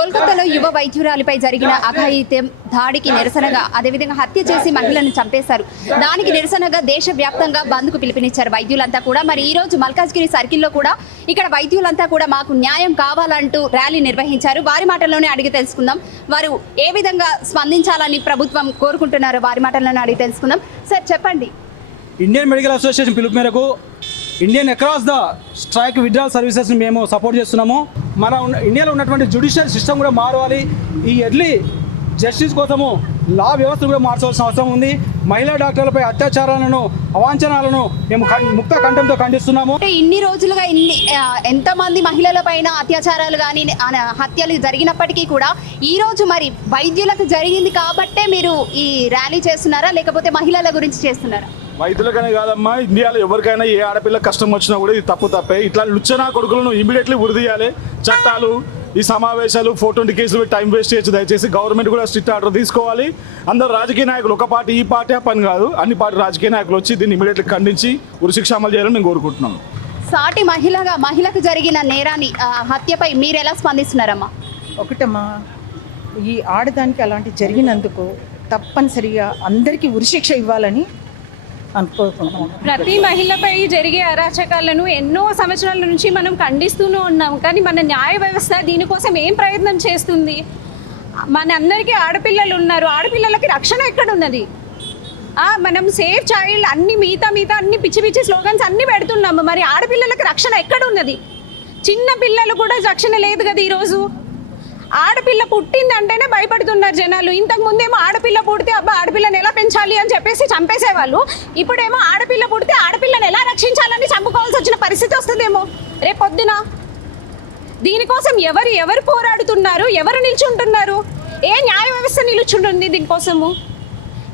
కోల్కతాలో యువ వైద్యురాలిపై జరిగిన అఘాయిత్యం దాడికి నిరసనగా అదేవిధంగా హత్య చేసి మహిళలను చంపేశారు. దానికి నిరసనగా దేశవ్యాప్తంగా బంద్కు పిలుపునిచ్చారు వైద్యులంతా కూడా. మరి ఈ రోజు మల్కాజ్గిరి సర్కిల్లో కూడా ఇక్కడ వైద్యులంతా కూడా మాకు న్యాయం కావాలంటూ ర్యాలీ నిర్వహించారు. వారి మాటల్లోనే అడిగి తెలుసుకుందాం. వారు ఏ విధంగా స్పందించాలని ప్రభుత్వం కోరుకుంటున్నారో వారి మాటల్లోనే అడిగి తెలుసుకుందాం. సార్ చెప్పండి. ఇండియన్ మెడికల్ అసోసియేషన్ పిలుపు మేరకు Indian across the strike withdrawal సర్వీసెస్ని మేము సపోర్ట్ చేస్తున్నాము. మన ఇండియాలో ఉన్నటువంటి జ్యుడిషియల్ సిస్టమ్ కూడా మారవాలి. ఈ ఎర్లీ జస్టిస్ కోసము లా వ్యవస్థ కూడా మార్చవలసిన అవసరం ఉంది. మహిళా డాక్టర్లపై అత్యాచారాలను అవాంఛనాలను మేము కం- ముక్త కంఠంతో ఖండిస్తున్నాము. అంటే ఇన్ని రోజులుగా ఇన్ని ఎంతమంది మహిళల పైన అత్యాచారాలు కానీ హత్యలు జరిగినప్పటికీ కూడా ఈ రోజు మరి వైద్యులకు జరిగింది కాబట్టే మీరు ఈ ర్యాలీ చేస్తున్నారా? లేకపోతే మహిళల గురించి చేస్తున్నారా? వైద్యులకనే కాదమ్మా ఇండియాలో ఎవరికైనా ఏ ఆడపిల్ల కష్టం వచ్చినా కూడా ఇది తప్పు తప్పే. ఇట్లా లుచ్చనా కొడుకులను ఇమీడియట్లీ ఉరిదీయాలి చట్టాలు ఈ సమావేశాలు ఫోర్ ట్వంటీ కేసులు టైం వేస్ట్ చేయొచ్చు. దయచేసి గవర్నమెంట్ కూడా స్ట్రిక్ట్ ఆర్డర్ తీసుకోవాలి. అందరు రాజకీయ నాయకులు ఒక పార్టీ ఈ పార్టీ ఆ పని కాదు. అన్ని పార్టీ రాజకీయ నాయకులు వచ్చి దీన్ని ఇమీడియట్లీ ఖండించి ఉరిశిక్ష అమలు చేయాలని మేము కోరుకుంటున్నాం సాటి మహిళగా మహిళకు జరిగిన నేరాన్ని ఆ, హత్యపై మీరు ఎలా స్పందిస్తున్నారమ్మా? ఒకటమ్మా ఈ ఆడదానికి అలాంటి జరిగినందుకు తప్పనిసరిగా అందరికీ ఉరిశిక్ష ఇవ్వాలని అనుకోకుండా ప్రతి మహిళపై జరిగే అరాచకాలను ఎన్నో సంవత్సరాల నుంచి మనం ఖండిస్తూనే ఉన్నాం. కానీ మన న్యాయ వ్యవస్థ దీనికోసం ఏం ప్రయత్నం చేస్తుంది? మన అందరికీ ఆడపిల్లలు ఉన్నారు. ఆడపిల్లలకి రక్షణ ఎక్కడ ఉన్నది మనం సేఫ్ చైల్డ్ అన్ని మిగతా మిగతా అన్ని పిచ్చి పిచ్చి స్లోగన్స్ అన్ని పెడుతున్నాము. మరి ఆడపిల్లలకి రక్షణ ఎక్కడ ఉన్నది చిన్న పిల్లలు కూడా రక్షణ లేదు కదా ఈరోజు? ఆడపిల్ల పుట్టింది అంటేనే భయపడుతున్నారు జనాలు. ఇంతకు ముందేమో ఆడపిల్ల పుడితే అబ్బా ఆడపిల్లని పెంచాలి అని చెప్పేసి చంపేసేవాళ్ళు. ఇప్పుడేమో ఆడపిల్ల పుడితే ఆడపిల్లని ఎలా రక్షించాలని చంపుకోవాల్సి వచ్చిన పరిస్థితి వస్తుందేమో. రేపు పొద్దున దీనికోసం ఎవరు ఎవరు పోరాడుతున్నారు? ఎవరు నిల్చుంటున్నారు? ఏ న్యాయ వ్యవస్థ నిలుచుంటుంది దీనికోసము?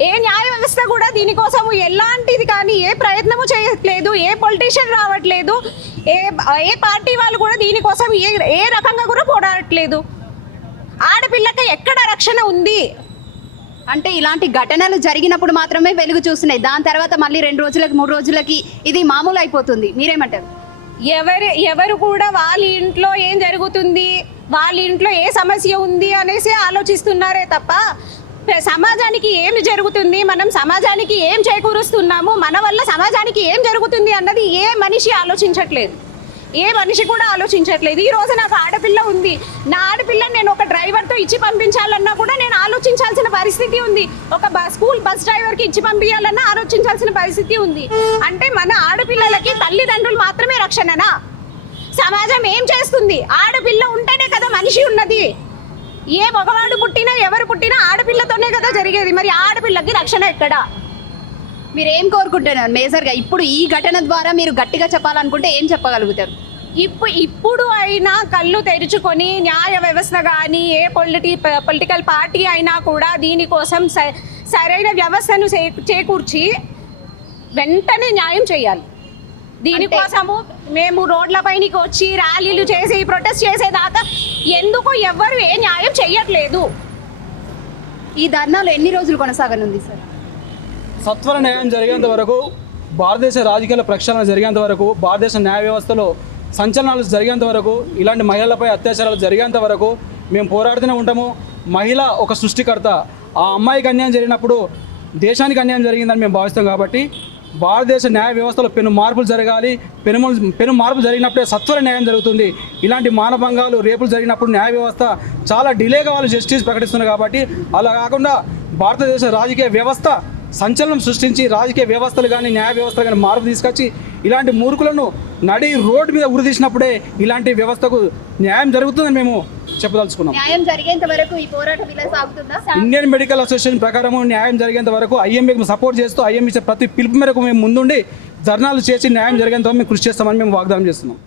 ఏ న్యాయ వ్యవస్థ కూడా దీనికోసము ఎలాంటిది కానీ ఏ ప్రయత్నము చేయట్లేదు ఏ పొలిటీషియన్ రావట్లేదు ఏ ఏ పార్టీ వాళ్ళు కూడా దీనికోసం ఏ ఏ రకంగా కూడా పోరాడట్లేదు. ఆడపిల్లకి ఎక్కడ రక్షణ ఉంది? అంటే ఇలాంటి ఘటనలు జరిగినప్పుడు మాత్రమే వెలుగు చూస్తున్నాయి. దాని తర్వాత మళ్ళీ రెండు రోజులకి మూడు రోజులకి ఇది మామూలు అయిపోతుంది. మీరేమంటారు? ఎవరు ఎవరు కూడా వాళ్ళ ఇంట్లో ఏం జరుగుతుంది? వాళ్ళ ఇంట్లో ఏ సమస్య ఉంది అనేసి ఆలోచిస్తున్నారే తప్ప సమాజానికి ఏమి జరుగుతుంది? మనం సమాజానికి ఏం చేకూరుస్తున్నాము? మన వల్ల సమాజానికి ఏం జరుగుతుంది అన్నది ఏ మనిషి ఆలోచించట్లేదు. ఏ మనిషి కూడా ఆలోచించట్లేదు. ఈ రోజు నాకు ఆడపిల్ల ఉంది. నా ఆడపిల్లని నేను ఒక డ్రైవర్తో ఇచ్చి పంపించాలన్నా కూడా నేను ఆలోచించాల్సిన పరిస్థితి ఉంది. ఒక బస్ స్కూల్ బస్ డ్రైవర్కి ఇచ్చి పంపించాలన్నా ఆలోచించాల్సిన పరిస్థితి ఉంది. అంటే మన ఆడపిల్లలకి తల్లిదండ్రులు మాత్రమే రక్షణనా? సమాజం ఏం చేస్తుంది? ఆడపిల్ల ఉంటేనే కదా మనిషి ఉన్నది. ఏ మగవాడు పుట్టినా ఎవరు పుట్టినా ఆడపిల్లతోనే కదా జరిగేది. మరి ఆడపిల్లకి రక్షణ ఎక్కడా? మీరు ఏం కోరుకుంటున్నారు? మేజర్గా ఇప్పుడు ఈ ఘటన ద్వారా మీరు గట్టిగా చెప్పాలనుకుంటే ఏం చెప్పగలుగుతారు? ఇప్పుడు ఇప్పుడు అయినా కళ్ళు తెరుచుకొని న్యాయ వ్యవస్థ కానీ ఏ పొలిటి పొలిటికల్ పార్టీ అయినా కూడా దీనికోసం స- సరైన వ్యవస్థను చేకూర్చి వెంటనే న్యాయం చేయాలి. దీనికోసము మేము రోడ్ల పైనకి వచ్చి ర్యాలీలు చేసి ప్రొటెస్ట్ చేసేదాకా ఎందుకు ఎవ్వరు ఏ న్యాయం చెయ్యట్లేదు. ఈ ధర్నాలు ఎన్ని రోజులు కొనసాగనుంది సార్? సత్వర న్యాయం జరిగేంత వరకు భారతదేశ రాజకీయాల ప్రక్షాళన జరిగేంత వరకు భారతదేశ న్యాయ వ్యవస్థలో సంచలనాలు జరిగేంత వరకు ఇలాంటి మహిళలపై అత్యాచారాలు జరిగేంత వరకు మేము పోరాడుతూనే ఉంటాము. మహిళ ఒక సృష్టికర్త ఆ అమ్మాయికి అన్యాయం జరిగినప్పుడు దేశానికి అన్యాయం జరిగిందని మేము భావిస్తాం కాబట్టి భారతదేశ న్యాయ వ్యవస్థలో పెను మార్పులు జరగాలి. పెను పెను మార్పులు జరిగినప్పుడే సత్వర న్యాయం జరుగుతుంది. ఇలాంటి మానభంగాలు రేపులు జరిగినప్పుడు న్యాయ వ్యవస్థ చాలా డిలేగా వాళ్ళు జస్టిస్ ప్రకటిస్తున్నారు కాబట్టి అలా కాకుండా భారతదేశ రాజకీయ వ్యవస్థ సంచలనం సృష్టించి రాజకీయ వ్యవస్థలు కానీ న్యాయ వ్యవస్థలు కానీ మార్పు తీసుకొచ్చి ఇలాంటి మూర్ఖులను నడి రోడ్డు మీద ఉరిదీసినప్పుడే ఇలాంటి వ్యవస్థకు న్యాయం జరుగుతుందని మేము చెప్పదలుచుకున్నాం. న్యాయం జరిగేంత వరకు ఈ పోరాటం ఇలా సాగుతుందా? ఇండియన్ మెడికల్ అసోసియేషన్ ప్రకారం న్యాయం జరిగేంత వరకు ఐఎంఏకి సపోర్ట్ చేస్తూ ఐఎం ఇచ్చే ప్రతి పిలుపు మేరకు మేము ముందుండి ధర్నాలు చేసి న్యాయం జరిగేంత వరకు మేము కృషి చేస్తామని మేము వాగ్దానం చేస్తున్నాం.